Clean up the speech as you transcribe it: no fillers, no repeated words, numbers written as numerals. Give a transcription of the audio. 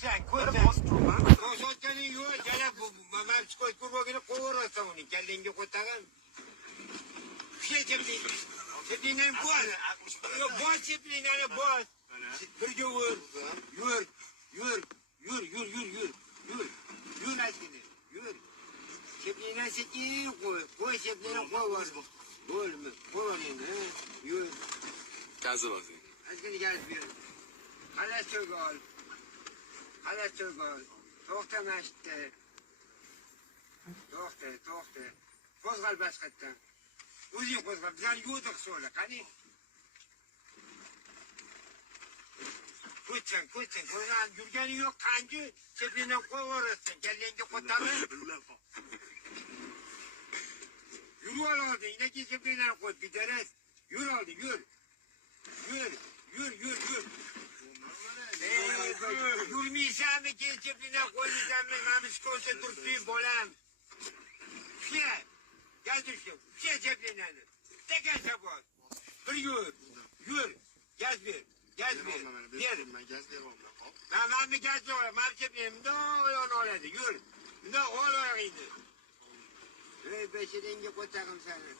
Sen ko'rsan. To'satdan yo'q, yana bu mamamchikoy kurvogini qo'varasan uni, kallenga qo'tagan. Cheplinay bos. Yo bos cheplinayni bos. Birga yur. Yur ashini. Yur. Cheplinay sekin qo'y. Qo'y cheplinay qo'y. Bo'lmi? Qo'y endi. Yur. Gazı basın. Ashini gaz ber. Xalas cho'g'ol. To'xtamashdi. To'xta. Qo'zg'al boshqatdan. O'zing qo'zg'al. Bizlar yo'diq so'la. Qani? Ko'chsan. Qo'zg'al yurgani yo'q, qanji cheplinan qo'yvorasan. Kallenga qo'taman. Yur oldin. Inaki cheplinan qo'y. Bidaras. Yur oldin, yur. Yurmaysanmi, keyin cheplinan qo'ymaysanmi? Mana shu ko'rsa turibdi bolam. Shuya. Gazdirsin. Shuya cheplinani. Tekancha bor. Bir yur. Gaz ber. Ben gaz devam. Mana gaz ber. Mana cheplinim. Oyog'ini oladi. Yur. Ol oyog'ingni. Ey, beshiringga qo'tag'im seni.